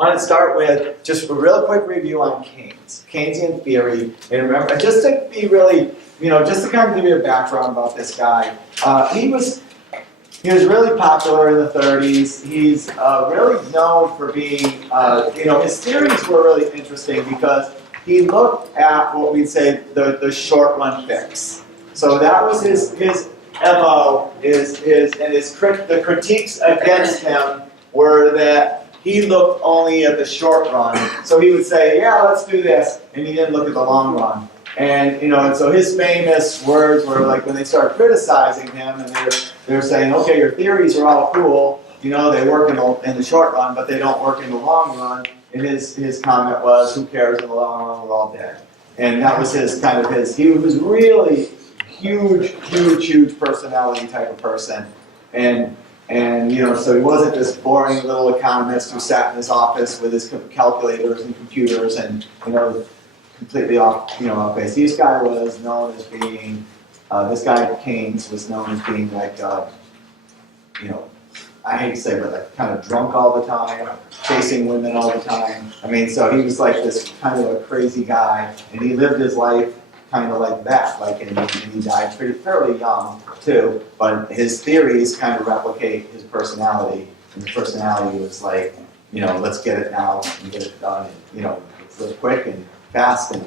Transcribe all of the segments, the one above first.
I want to start with just a real quick review on Keynes, Keynesian theory. And remember, just to be really, just to kind of give you a background about this guy, he was really popular in the 30s. He's really known for being, his theories were really interesting because he looked at what we'd say the short run fix. So that was his MO, the critiques against him were that he looked only at the short run. So he would say, yeah, let's do this, and he didn't look at the long run. And and so his famous words were like when they started criticizing him, and they're saying, okay, your theories are all cool, they work in the short run, but they don't work in the long run. And his comment was, who cares, in the long run, we're all dead. And that was he was really huge personality type of person. And so he wasn't this boring little economist who sat in his office with his calculators and computers and, completely off base. This guy was known as being, this guy Keynes was known as being like, I hate to say it, but like kind of drunk all the time, chasing women all the time. So he was like this kind of a crazy guy, and he lived his life kind of like that, and he died fairly young too, but his theories kind of replicate his personality, and his personality was like, let's get it now and get it done, and, it's real quick and fast and,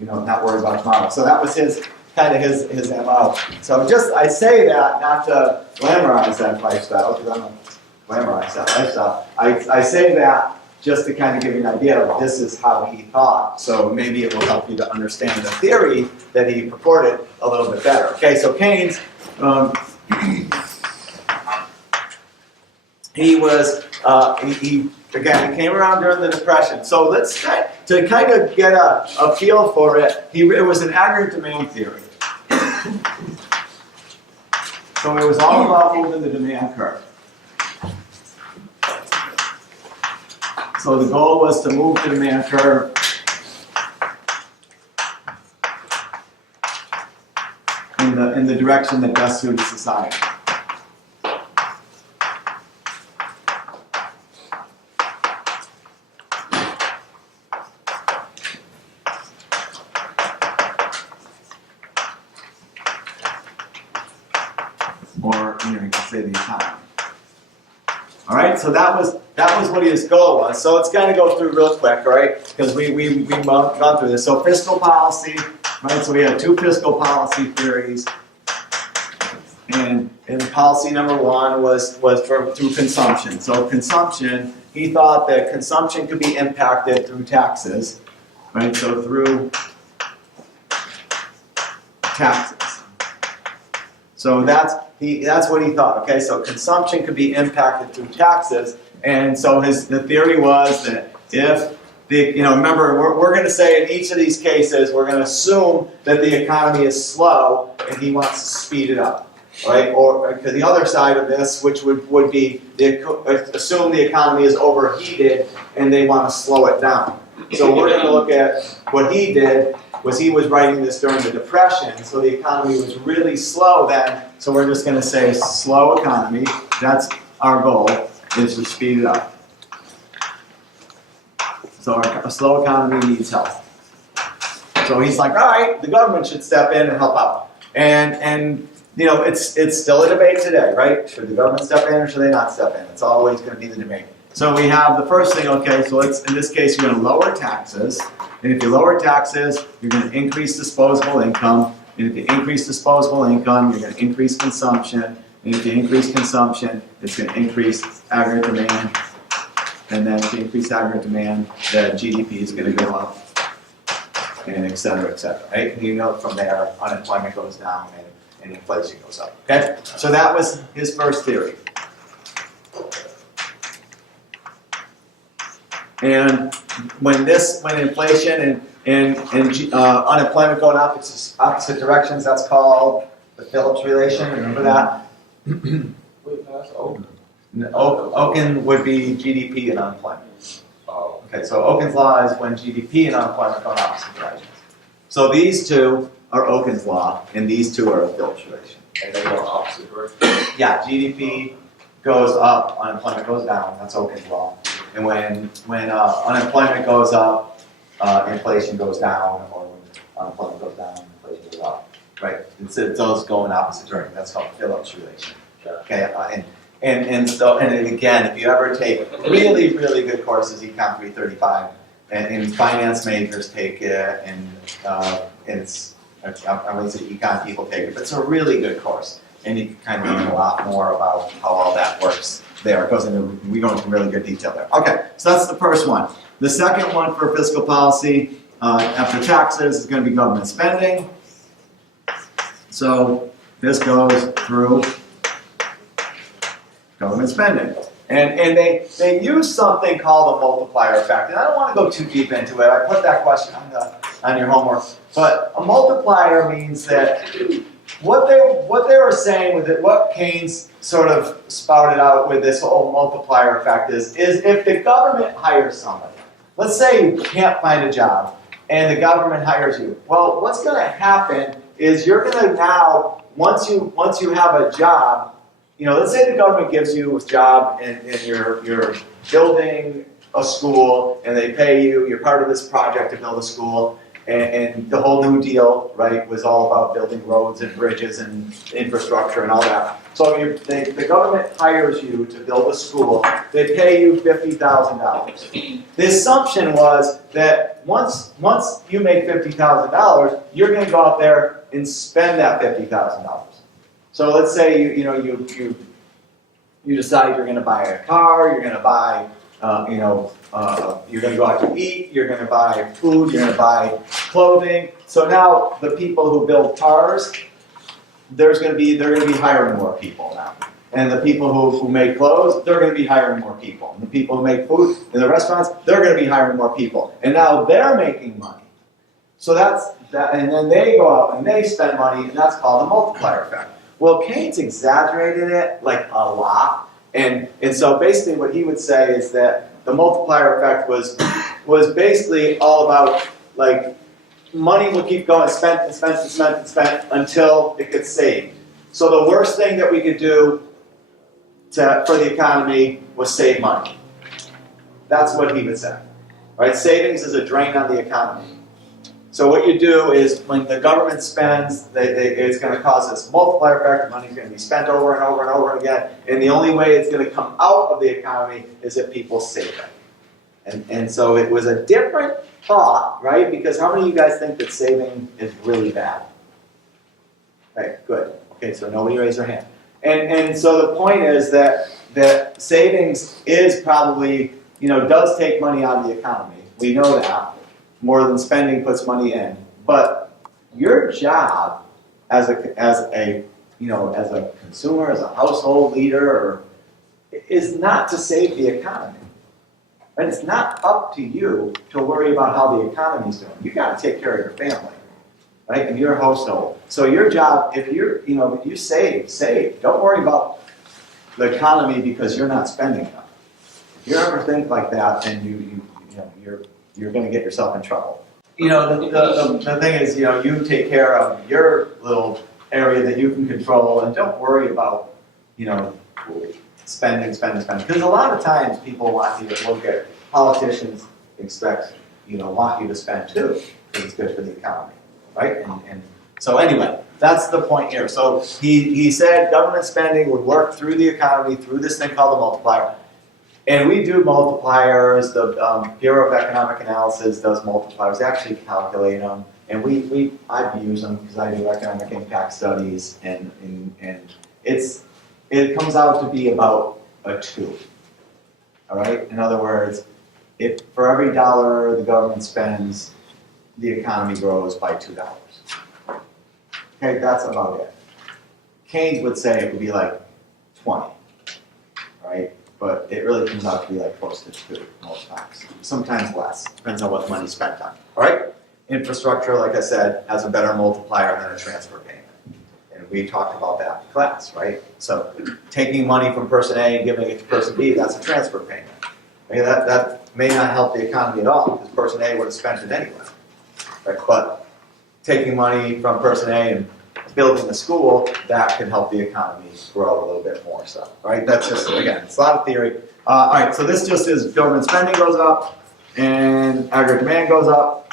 not worry about tomorrow. So that was his MO. So I say that not to glamorize that lifestyle, because I don't glamorize that lifestyle. I say that just to kind of give you an idea of this is how he thought. So maybe it will help you to understand the theory that he purported a little bit better. Okay, so Keynes, he came around during the Depression. So let's kind of get a feel for it. It was an aggregate demand theory. So it was all about moving the demand curve. So the goal was to move the demand curve in the direction that best suited society. Or you can say the economy. All right, so that was what his goal was. So let's kind of go through real quick, all right? Because we've gone through this. So fiscal policy, right? So we had two fiscal policy theories, and policy number one was through consumption. So consumption, he thought that consumption could be impacted through taxes, right? So through taxes. So that's what he thought. Okay, so consumption could be impacted through taxes, and so the theory was that if remember we're going to say in each of these cases we're going to assume that the economy is slow and he wants to speed it up, right? Or the other side of this, which would be assume the economy is overheated and they want to slow it down. So we're going to look at what he did. He was writing this during the Depression, so the economy was really slow then, so we're just going to say slow economy, that's our goal, is to speed it up. So a slow economy needs help. So he's like, all right, the government should step in and help out. And it's still a debate today, right? Should the government step in or should they not step in? It's always going to be the debate. So we have the first thing, okay, so in this case, you're going to lower taxes. And if you lower taxes, you're going to increase disposable income. And if you increase disposable income, you're going to increase consumption. And if you increase consumption, it's going to increase aggregate demand. And then if you increase aggregate demand, the GDP is going to go up. And et cetera, right? And from there, unemployment goes down and inflation goes up. Okay? So that was his first theory. And when inflation and unemployment going up, it's just opposite directions. That's called the Phillips relation. Remember that? Oken would be GDP and unemployment. Okay, so Oken's law is when GDP and unemployment go in opposite directions. So these two are Oken's law, and these two are a Phillips relation. And they go opposite directions? Yeah, GDP goes up, unemployment goes down. That's Oakens law. And when unemployment goes up, inflation goes down, or when unemployment goes down, inflation goes up. Right? It does go in opposite direction. That's called Phillips relation. Okay. And again, if you ever take really, really good courses, Econ 335, and finance majors take it, and I wouldn't say econ people take it, but it's a really good course. And you can kind of learn a lot more about how all that works there. It goes into, we go into really good detail there. Okay, so that's the first one. The second one for fiscal policy, after taxes, is going to be government spending. So this goes through government spending. And they use something called a multiplier effect. And I don't want to go too deep into it. I put that question on your homework. But a multiplier means that what they were saying with it, what Keynes sort of spouted out with this whole multiplier effect is if the government hires somebody, let's say you can't find a job and the government hires you. Well, what's going to happen is you're going to now, once you have a job, let's say the government gives you a job and you're building a school and they pay you, you're part of this project to build a school, and the whole New Deal, right, was all about building roads and bridges and infrastructure and all that. So the government hires you to build a school, they pay you $50,000. The assumption was that once you make $50,000, you're going to go out there and spend that $50,000. So let's say you decide you're going to buy a car, you're going to buy, you're going to go out to eat, you're going to buy food, you're going to buy clothing. So now the people who build cars, they're going to be hiring more people now. And the people who make clothes, they're going to be hiring more people. And the people who make food in the restaurants, they're going to be hiring more people. And now they're making money. So that's that, and then they go out and they spend money, and that's called a multiplier effect. Well, Keynes exaggerated it like a lot, and so basically what he would say is that the multiplier effect was basically all about like money will keep going, spent and spent and spent and spent until it gets saved. So the worst thing that we could do for the economy was save money. That's what he would say. Right? Savings is a drain on the economy. So what you do is when the government spends, it's going to cause this multiplier effect. The money's going to be spent over and over and over again. And the only way it's going to come out of the economy is if people save it. And so it was a different thought, right? Because how many of you guys think that saving is really bad? Right, good. Okay, so nobody raised their hand. And so the point is that savings is probably, does take money out of the economy. We know that. More than spending puts money in. But your job as a consumer, as a household leader, is not to save the economy. Right? It's not up to you to worry about how the economy's doing. You got to take care of your family, right? And your household. So your job, if you save. Don't worry about the economy because you're not spending enough. If you ever think like that, then you're going to get yourself in trouble. The thing is, you take care of your little area that you can control, and don't worry about, spending. Because a lot of times people want you to look at politicians want you to spend too, because it's good for the economy, right? And so anyway, that's the point here. So he said government spending would work through the economy through this thing called the multiplier. And we do multipliers. The Bureau of Economic Analysis does multipliers. They actually calculate them, and I use them because I do economic impact studies, and it comes out to be about a 2. All right. In other words, if for every dollar the government spends, the economy grows by $2. Okay, that's about it. Keynes would say it would be like 20. Right. But it really comes out to be like close to 2 most times. Sometimes less. Depends on what the money's spent on. All right? Infrastructure, like I said, has a better multiplier than a transfer payment. And we talked about that in class, right? So taking money from person A and giving it to person B, that's a transfer payment. I mean, that may not help the economy at all because person A would have spent it anyway. Right? But taking money from person A and building the school, that can help the economy grow a little bit more. So, right? That's just, again, it's a lot of theory. All right, so this just is government spending goes up and aggregate demand goes up.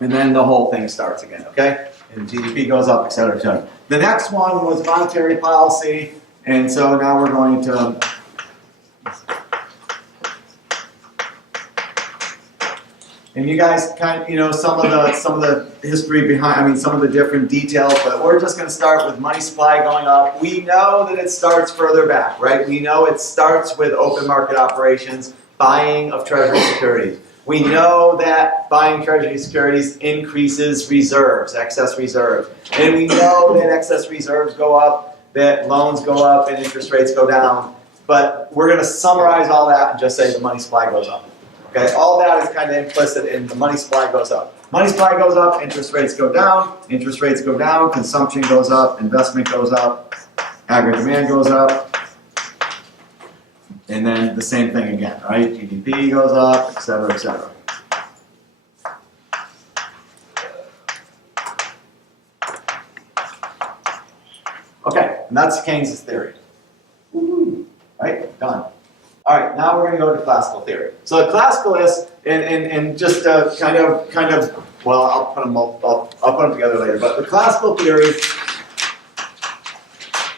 And then the whole thing starts again, okay? And GDP goes up, et cetera, et cetera. The next one was monetary policy. And so now we're going to and you guys kind of, you know, some of the history behind, I mean, some of the different details, but we're just going to start with money supply going up. We know that it starts further back, right? We know it starts with open market operations, buying of treasury securities. We know that buying treasury securities increases reserves, excess reserves. And we know that excess reserves go up, that loans go up, and interest rates go down. But we're going to summarize all that and just say the money supply goes up. Okay, all that is kind of implicit in the money supply goes up. Money supply goes up, interest rates go down, consumption goes up, investment goes up, aggregate demand goes up, and then the same thing again, right? GDP goes up, et cetera, et cetera. Okay, and that's Keynes' theory. Woo-hoo. Right, done. All right, now we're going to go to classical theory. So the classicalists, and just kind of, well, I'll put them together later. But the classical theory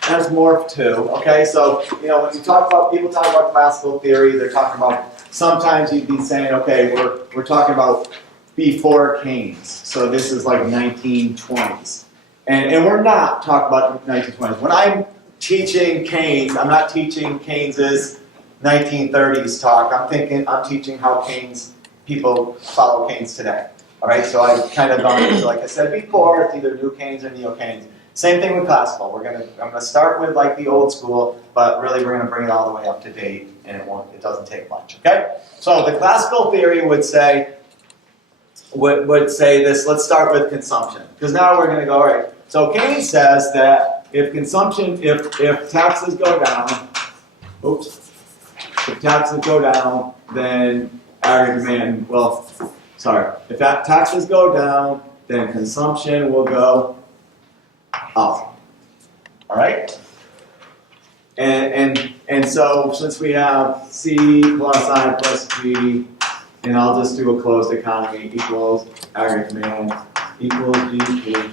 has morphed too. Okay, so you know when you talk about people talk about classical theory, they're talking about sometimes you'd be saying, okay, we're talking about before Keynes. So this is like 1920s, and we're not talking about 1920s. When I'm teaching Keynes, I'm not teaching Keynes's 1930s talk. I'm teaching how people follow Keynes today. All right, so I've kind of gone into, like I said before, it's either new Keynes or neo Keynes. Same thing with classical. I'm gonna start with like the old school, but really we're gonna bring it all the way up to date, and it doesn't take much. Okay, so the classical theory would say this. Let's start with consumption, because now we're gonna go, all right. So Keynes says that if taxes go down, if taxes go down, then aggregate demand, if taxes go down, then consumption will go up. All right? And so since we have C plus I plus G, and I'll just do a closed economy equals aggregate demand equals GDP.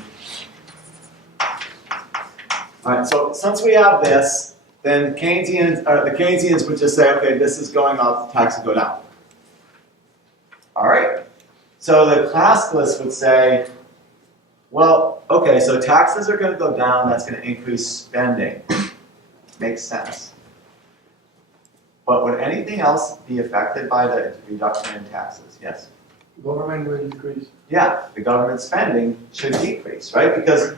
All right, so since we have this, then the Keynesians would just say, okay, this is going up, taxes go down. All right? So the classicalists would say, well, okay, so taxes are going to go down, that's going to increase spending. Makes sense. But would anything else be affected by the reduction in taxes? Yes? Government will decrease. Yeah, the government spending should decrease, right? Because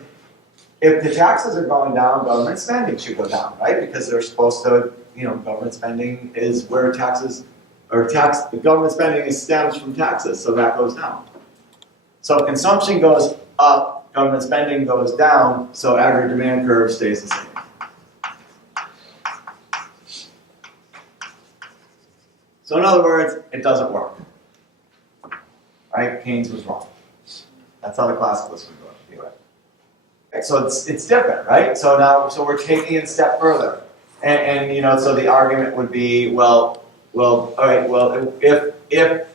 if the taxes are going down, government spending should go down, right? Because they're supposed to, government spending is where the government spending is stems from taxes, so that goes down. So consumption goes up, government spending goes down, so aggregate demand curve stays the same. So in other words, it doesn't work. Right? Keynes was wrong. That's how the classicalists would view it. Okay, so it's different, right? So we're taking it a step further. And so the argument would be, all right, if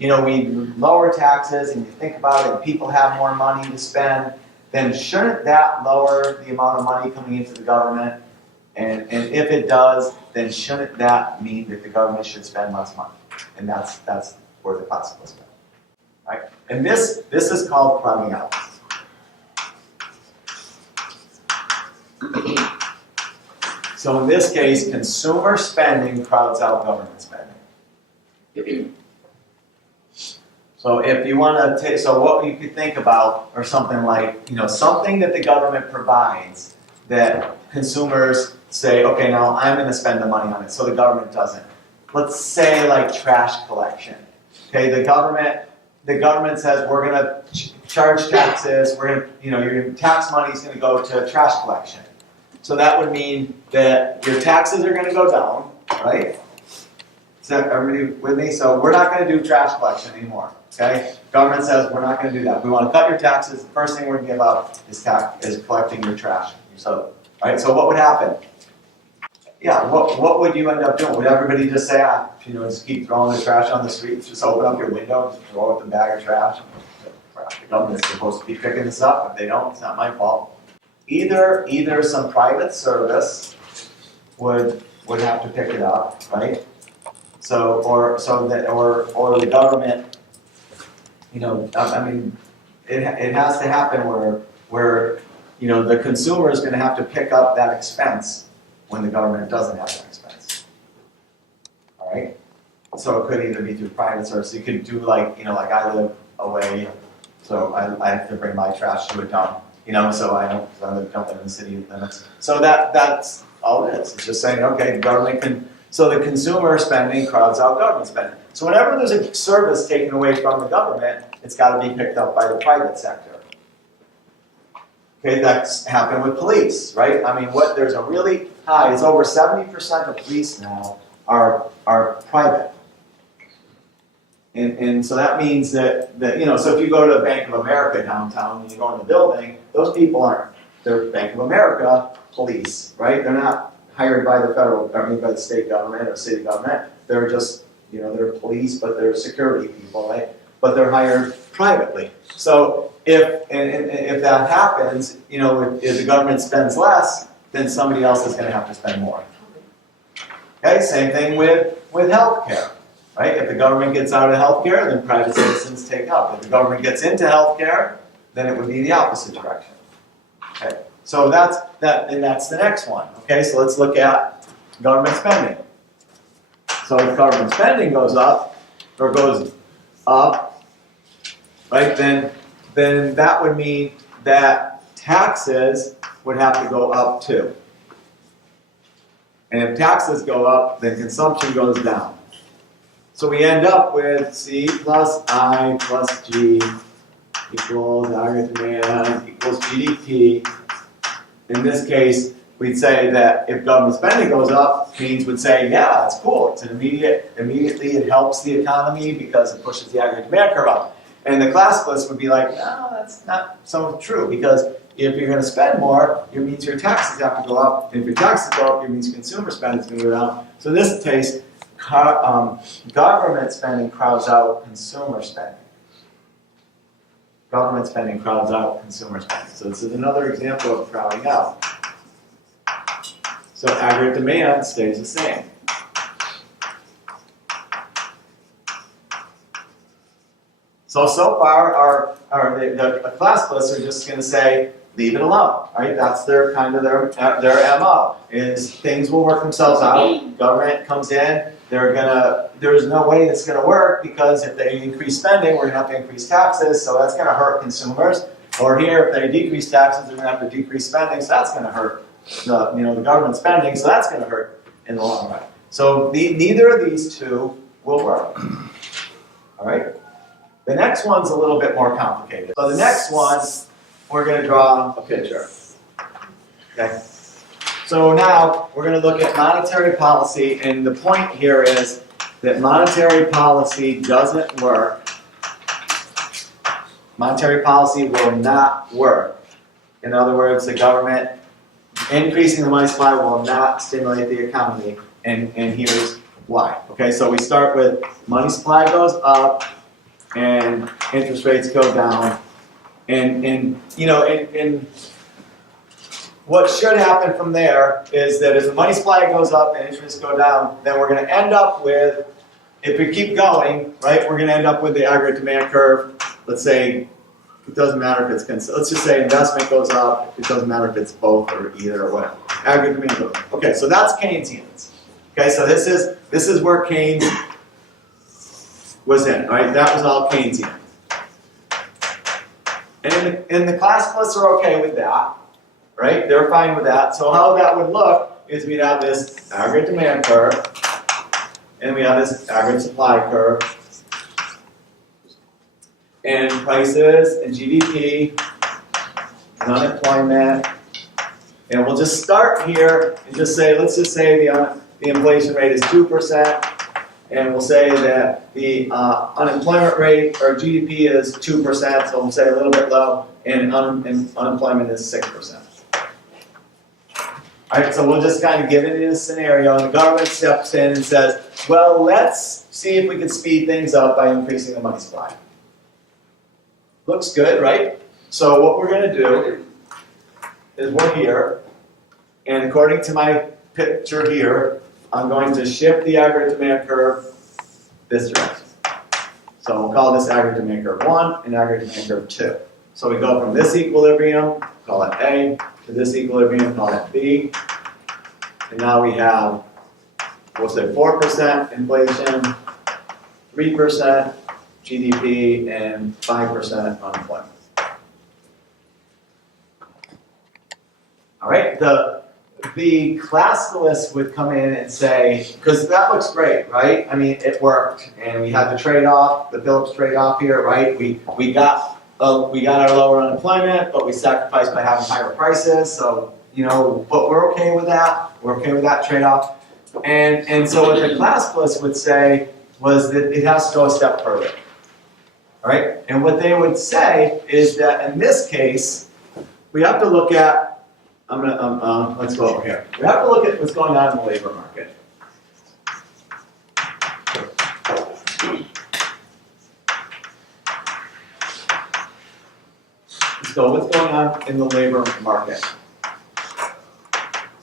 we lower taxes and you think about it and people have more money to spend, then shouldn't that lower the amount of money coming into the government? And if it does, then shouldn't that mean that the government should spend less money? And that's where the classicalists go. Right? And this is called crowding out. So in this case, consumer spending crowds out government spending. So if you want to take, so what you could think about, or something like, something that the government provides that consumers say, okay, now I'm going to spend the money on it, so the government doesn't. Let's say like trash collection. Okay, the government says we're going to charge taxes. We're going to, your tax money is going to go to trash collection. So that would mean that your taxes are going to go down, right? So everybody with me? So we're not gonna do trash collection anymore, okay? Government says we're not gonna do that. We wanna cut your taxes. The first thing we're gonna give up is collecting your trash. So, all right, so what would happen? Yeah, what would you end up doing? Would everybody just say, just keep throwing the trash on the street, just open up your window, and just throw out the bag of trash? The government's supposed to be picking this up. If they don't, it's not my fault. Either some private service would have to pick it up, right? So or the government, I mean, it has to happen where the consumer is going to have to pick up that expense when the government doesn't have that expense. All right. So it could either be through private service. You could do like I live away, so I have to bring my trash to a dump. So I don't live in the city limits. So that's all it is. It's just saying, okay, the government can. So the consumer spending crowds out government spending. So whenever there's a service taken away from the government, it's got to be picked up by the private sector. Okay, that's happened with police, right? I mean, there's a really high, it's over 70% of police now are private. And so that means that so if you go to Bank of America downtown and you go in the building, those people they're Bank of America police, right? They're not hired by the by the state government or city government. They're just, they're police, but they're security people, right? But they're hired privately. So if that happens, if the government spends less, then somebody else is going to have to spend more. Okay, same thing with healthcare, right? If the government gets out of healthcare, then private citizens take up. If the government gets into healthcare, then it would be the opposite direction. Okay, so that's the next one. Okay, so let's look at government spending. So if government spending goes up, right, then that would mean that taxes would have to go up too. And if taxes go up, then consumption goes down. So we end up with C plus I plus G equals aggregate demand equals GDP. In this case, we'd say that if government spending goes up, Keynes would say, yeah, it's cool. It's immediately it helps the economy because it pushes the aggregate demand curve up. And the classicalists would be like, no, that's not so true, because if you're going to spend more, it means your taxes have to go up. And if your taxes go up, it means consumer spending is going to go down. So in this case, government spending crowds out consumer spending. Government spending crowds out consumer spending. So this is another example of crowding out. So aggregate demand stays the same. So far, the classicalists are just going to say, leave it alone, right? That's their MO, is things will work themselves out. Government comes in, there's no way it's going to work, because if they increase spending, we're going to have to increase taxes, so that's going to hurt consumers. Or here, if they decrease taxes, they're going to have to decrease spending, so that's going to hurt the government spending, so that's going to hurt in the long run. So neither of these two will work. All right? The next one's a little bit more complicated. So the next one, we're going to draw a picture. Okay? So now we're going to look at monetary policy, and the point here is that monetary policy doesn't work. Monetary policy will not work. In other words, the government increasing the money supply will not stimulate the economy, and here's why. Okay, so we start with money supply goes up, and interest rates go down, and what should happen from there is that as the money supply goes up and interest rates go down, then we're going to end up with, if we keep going, right, we're going to end up with the aggregate demand curve. Let's say it doesn't matter if it's, let's just say investment goes up. It doesn't matter if it's both or either or whatever. Aggregate demand goes up. Okay, so that's Keynesians. Okay, so this is where Keynes was in, right? That was all Keynesian. And the classicalists are okay with that, right? They're fine with that. So how that would look is we'd have this aggregate demand curve, and we have this aggregate supply curve, and prices, and GDP, and unemployment. And we'll just start here and just say, let's just say the inflation rate is 2%, and we'll say that the unemployment rate or GDP is 2%, so we'll say a little bit low, and unemployment is 6%. Alright, so we'll just kind of give it in a scenario, and the government steps in and says, well, let's see if we can speed things up by increasing the money supply. Looks good, right? So what we're going to do is we're here, and according to my picture here, I'm going to shift the aggregate demand curve this direction. So we'll call this aggregate demand curve 1 and aggregate demand curve 2. So we go from this equilibrium, call it A, to this equilibrium, call it B. And now we have, we'll say 4% inflation, 3% GDP, and 5% unemployment. All right, the classicalists would come in and say, because that looks great, right? I mean, it worked, and we had the trade-off, the Phillips trade-off here, right? We got our lower unemployment, but we sacrificed by having higher prices. So, you know, but we're okay with that. We're okay with that trade-off. And so what the classicalists would say was that it has to go a step further. All right? And what they would say is that in this case, we have to look at, let's go over here. We have to look at what's going on in the labor market. So what's going on in the labor market?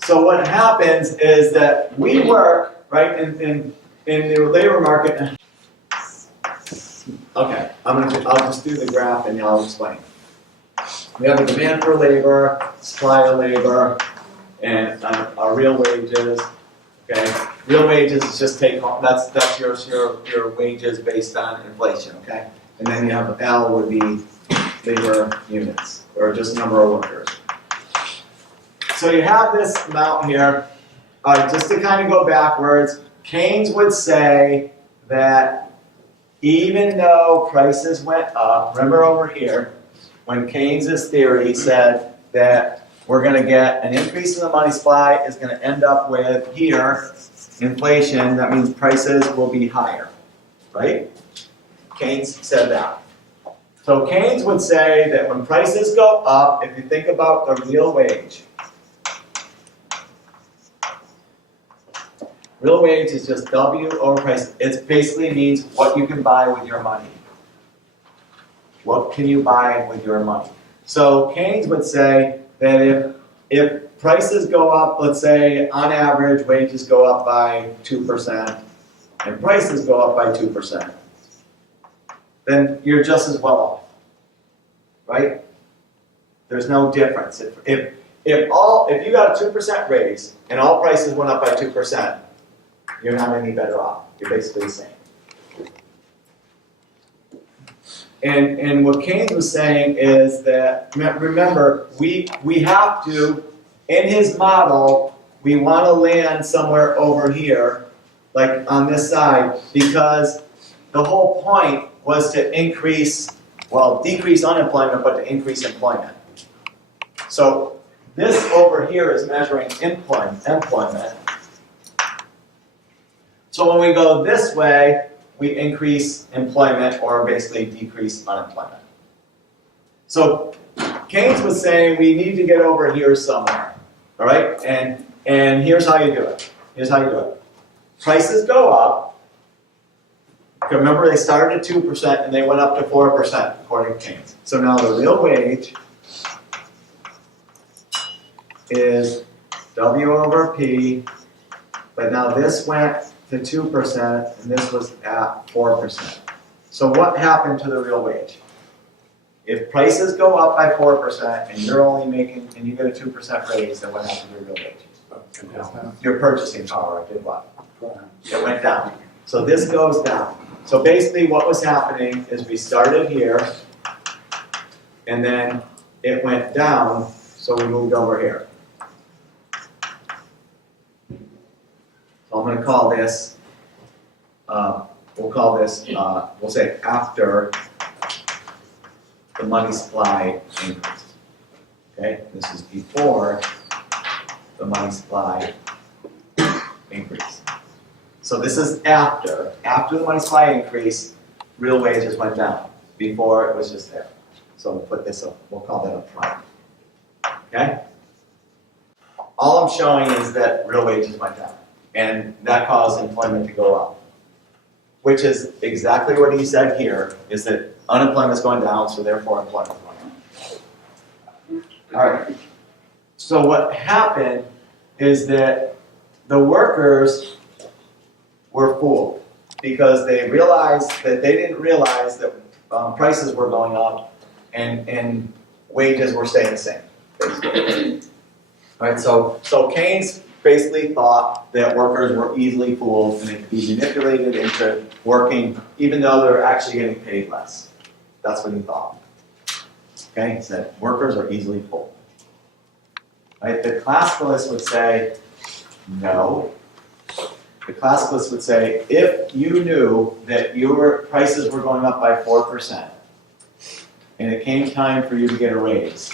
So what happens is that we work, right, in the labor market. Okay, I'll just do the graph and I'll explain. We have a demand for labor, supply of labor, and our real wages. Okay, real wages is just take home. That's your wages based on inflation. Okay, and then you have L would be labor units, or just number of workers. So you have this amount here. Just to kind of go backwards, Keynes would say that even though prices went up, remember over here, when Keynes' theory said that we're going to get an increase in the money supply is going to end up with here, inflation, that means prices will be higher, right? Keynes said that. So Keynes would say that when prices go up, if you think about the real wage is just W over price. It basically means what you can buy with your money. What can you buy with your money? So Keynes would say that if prices go up, let's say on average wages go up by 2% and prices go up by 2%, then you're just as well off, right? There's no difference. If you got a 2% raise and all prices went up by 2%, you're not any better off. You're basically the same. And what Keynes was saying is that, remember, we have to, in his model, we want to land somewhere over here, like on this side, because the whole point was to decrease unemployment, but to increase employment. So this over here is measuring employment. So when we go this way, we increase employment or basically decrease unemployment. So Keynes was saying we need to get over here somewhere, all right? And here's how you do it. Prices go up. Remember, they started at 2% and they went up to 4% according to Keynes. So now the real wage is W over P, but now this went to 2% and this was at 4%. So what happened to the real wage? If prices go up by 4% and you're only making, and you get a 2% raise, then what happened to your real wage? Your purchasing power did what? It went down. So this goes down. So basically what was happening is we started here and then it went down, so we moved over here. So I'm going to call this, we'll say after the money supply increased. Okay, this is before the money supply increase. So this is after the money supply increase, real wages went down. Before it was just there. So we'll put this up, we'll call that a prime. Okay? All I'm showing is that real wages went down. And that caused employment to go up. Which is exactly what he said here, is that unemployment's going down, so therefore employment's going up. Alright. So what happened is that the workers were fooled because they realized that they didn't realize that prices were going up and wages were staying the same, basically. Right, so Keynes basically thought that workers were easily fooled and they could be manipulated into working even though they're actually getting paid less. That's what he thought. Okay, he said workers are easily fooled. Right, the classicalists would say, no. The classicalists would say, if you knew that your prices were going up by 4%, and it came time for you to get a raise,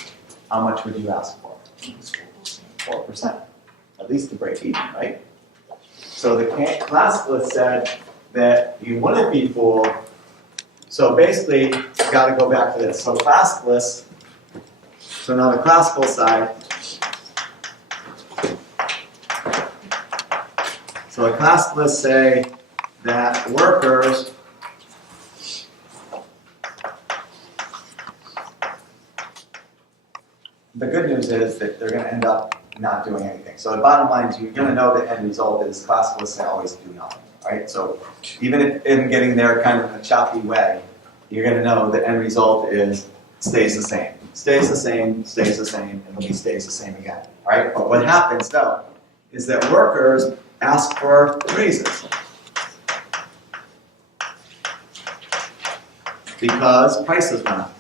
how much would you ask for? 4%. At least to break even, right? So the classicalists said that you wouldn't be fooled. So basically, you got to go back to this. So classicalists, so now the classical side, so the classicalists say that workers the good news is that they're going to end up not doing anything. So the bottom line is you're going to know the end result is classicalists always do nothing, right? So even if in getting there kind of in a choppy way, you're going to know the end result is stays the same. Stays the same, stays the same, and then stays the same again, right? But what happens though is that workers ask for raises because prices went up.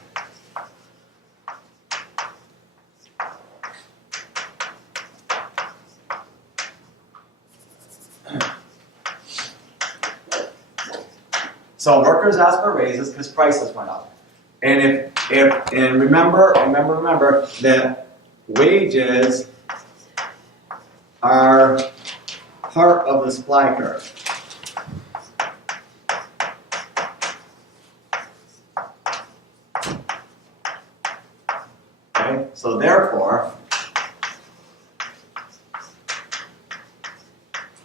So workers ask for raises because prices went up. And remember that wages are part of the supply curve. Okay? So therefore,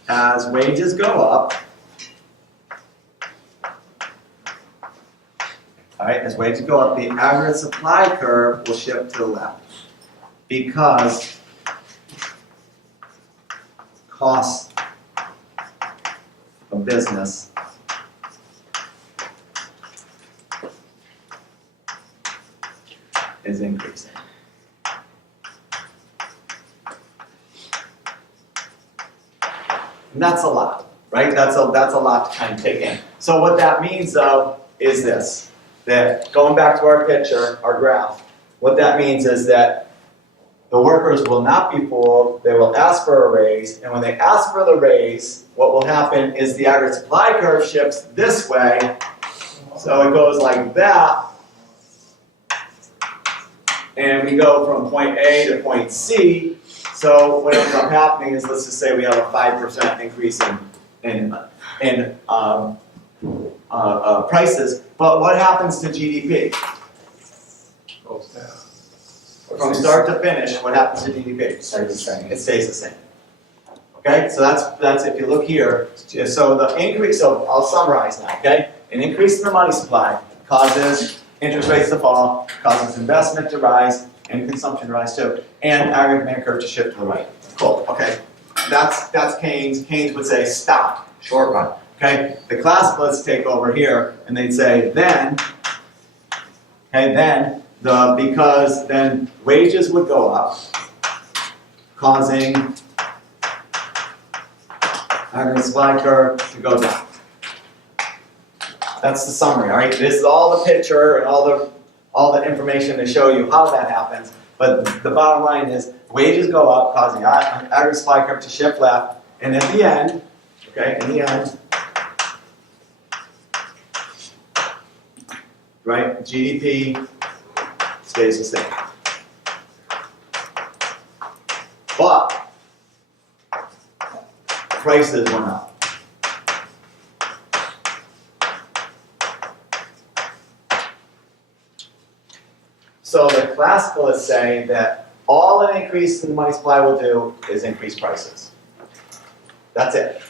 as wages go up, alright, as wages go up, the average supply curve will shift to the left because cost of business is increasing. And that's a lot, right? That's a lot to kind of take in. So what that means though is this, that going back to our picture, our graph, what that means is that the workers will not be fooled, they will ask for a raise, and when they ask for the raise, what will happen is the average supply curve shifts this way, so it goes like that, and we go from point A to point C, so what ends up happening is, let's just say we have a 5% increase in prices, but what happens to GDP? Goes down. From start to finish, what happens to GDP? It stays the same. Okay, so that's if you look here. So the increase. So I'll summarize now. Okay, an increase in the money supply causes interest rates to fall, causes investment to rise, and consumption to rise too, and aggregate demand curve to shift to the right. Cool. Okay, that's Keynes. Keynes would say stop, short run. Okay, the classicalists take over here, and they'd say then. Okay, then. Because then wages would go up, causing aggregate supply curve to go down. That's the summary, all right? This is all the picture and all the information to show you how that happens. But the bottom line is wages go up, causing aggregate supply curve to shift left, and at the end, right, GDP stays the same. But prices went up. So the classicalists say that all an increase in the money supply will do is increase prices. That's it.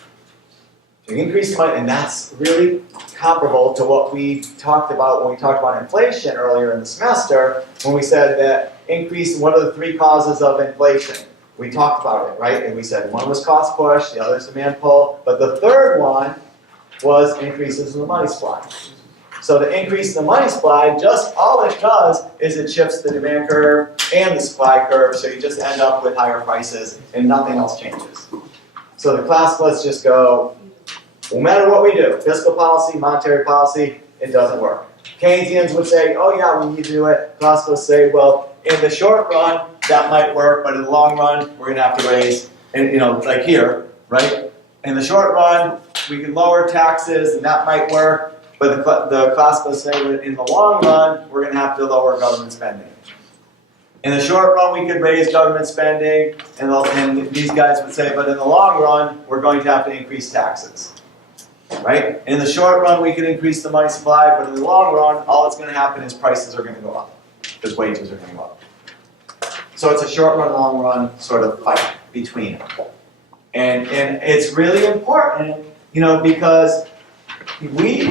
So you increase money, and that's really comparable to what we talked about when we talked about inflation earlier in the semester, when we said that what are the three causes of inflation? We talked about it, right? And we said one was cost push, the other is demand pull, but the third one was increases in the money supply. So the increase in the money supply, just all it does is it shifts the demand curve and the supply curve, so you just end up with higher prices and nothing else changes. So the classicalists just go, no matter what we do, fiscal policy, monetary policy, it doesn't work. Keynesians would say, oh yeah, we need to do it. Classicalists say, well, in the short run, that might work, but in the long run, we're gonna have to raise, and like here, right? In the short run, we can lower taxes, and that might work, but the classicalists say that in the long run, we're gonna have to lower government spending. In the short run, we could raise government spending, and these guys would say, but in the long run, we're going to have to increase taxes. Right? In the short run, we can increase the money supply, but in the long run, all that's going to happen is prices are going to go up, because wages are going to go up. So it's a short run, long run sort of fight between them. And it's really important, because we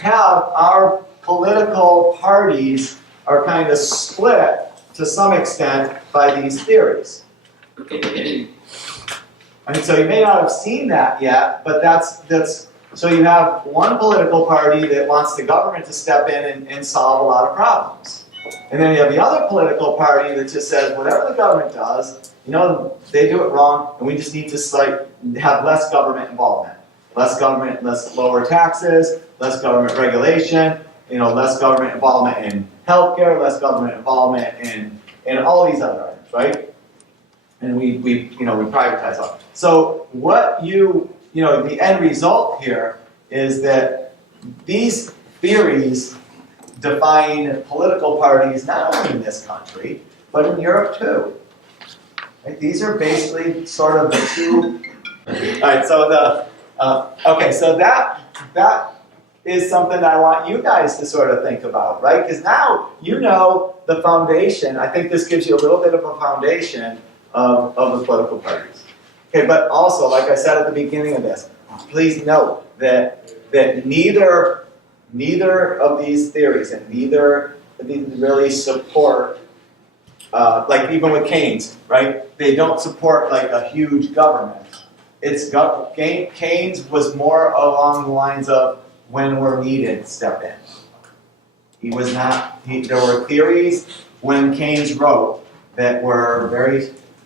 have our political parties are kind of split to some extent by these theories. And so you may not have seen that yet, but that's so you have one political party that wants the government to step in and solve a lot of problems. And then you have the other political party that just says whatever the government does, they do it wrong, and we just need to have less government involvement. Less government, less lower taxes, less government regulation, less government involvement in healthcare, less government involvement in all these other items, right? And we privatize all. So what the end result here is that these theories define political parties not only in this country, but in Europe too. Right? These are basically sort of the two. All right. So so that is something that I want you guys to sort of think about, right? Because now the foundation. I think this gives you a little bit of a foundation of the political parties. Okay, but also, like I said at the beginning of this, please note that neither of these theories and neither of these really support, like even with Keynes, right? They don't support like a huge government. Keynes was more along the lines of when we're needed, step in. He was not. There were theories when Keynes wrote that were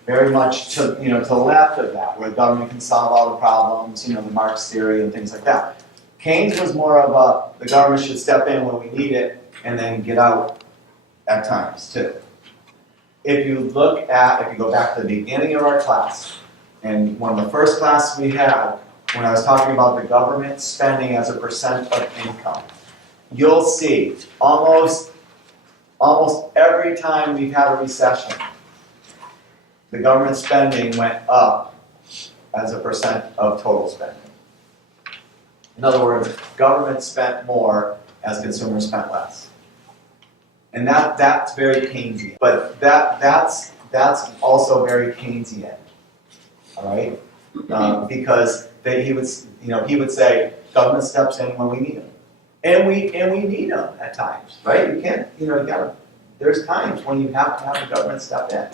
very much to the left of that, where the government can solve all the problems, the Marx theory and things like that. Keynes was more of the government should step in when we need it and then get out at times too. If you go back to the beginning of our class, and one of the first classes we had, when I was talking about the government spending as a percent of income, you'll see almost every time we've had a recession, the government spending went up as a percent of total spending. In other words, government spent more as consumers spent less. And that's very Keynesian. But that's also very Keynesian. All right? Because he would say government steps in when we need them. And we need them at times, right? You can't, there's times when you have to have the government step in.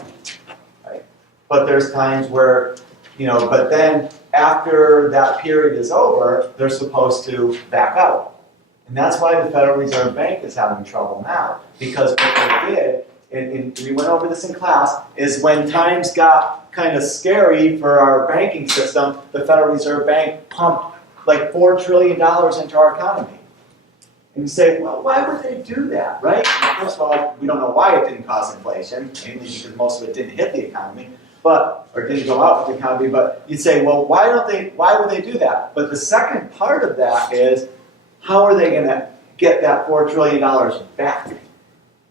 But there's times where, but then after that period is over, they're supposed to back out. And that's why the Federal Reserve Bank is having trouble now. Because what they did, and we went over this in class, is when times got kind of scary for our banking system, the Federal Reserve Bank pumped like $4 trillion into our economy. And you say, well, why would they do that, right? First of all, we don't know why it didn't cause inflation, mainly because most of it didn't hit the economy. Or didn't go out with the economy, but you'd say, well, why would they do that? But the second part of that is, how are they going to get that $4 trillion back?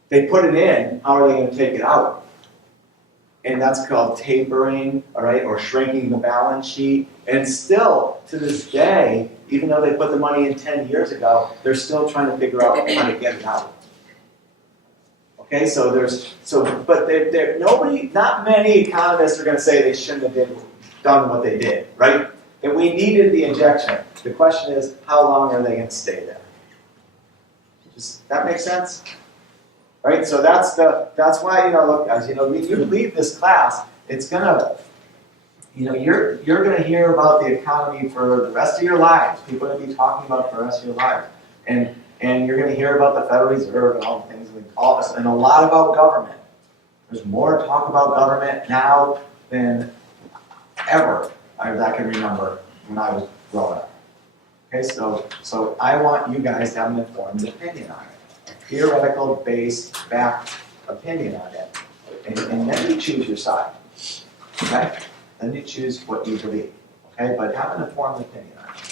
They put it in, how are they going to take it out? And that's called tapering, all right, or shrinking the balance sheet. And still, to this day, even though they put the money in 10 years ago, they're still trying to figure out how to get it out. Okay, so but nobody, not many economists are gonna say they shouldn't have done what they did, right? And we needed the injection. The question is, how long are they gonna stay there? Does that make sense? Right, so that's why, look guys, when you leave this class, it's gonna, you're gonna hear about the economy for the rest of your lives. People are gonna be talking about it for the rest of your lives. And you're gonna hear about the Federal Reserve and all the things and all this, and a lot about government. There's more talk about government now than ever as I can remember when I was growing up. Okay, so I want you guys to have an informed opinion on it. A theoretical based backed opinion on it. And then you choose your side. Okay? Then you choose what you believe. Okay? But have an informed opinion on it.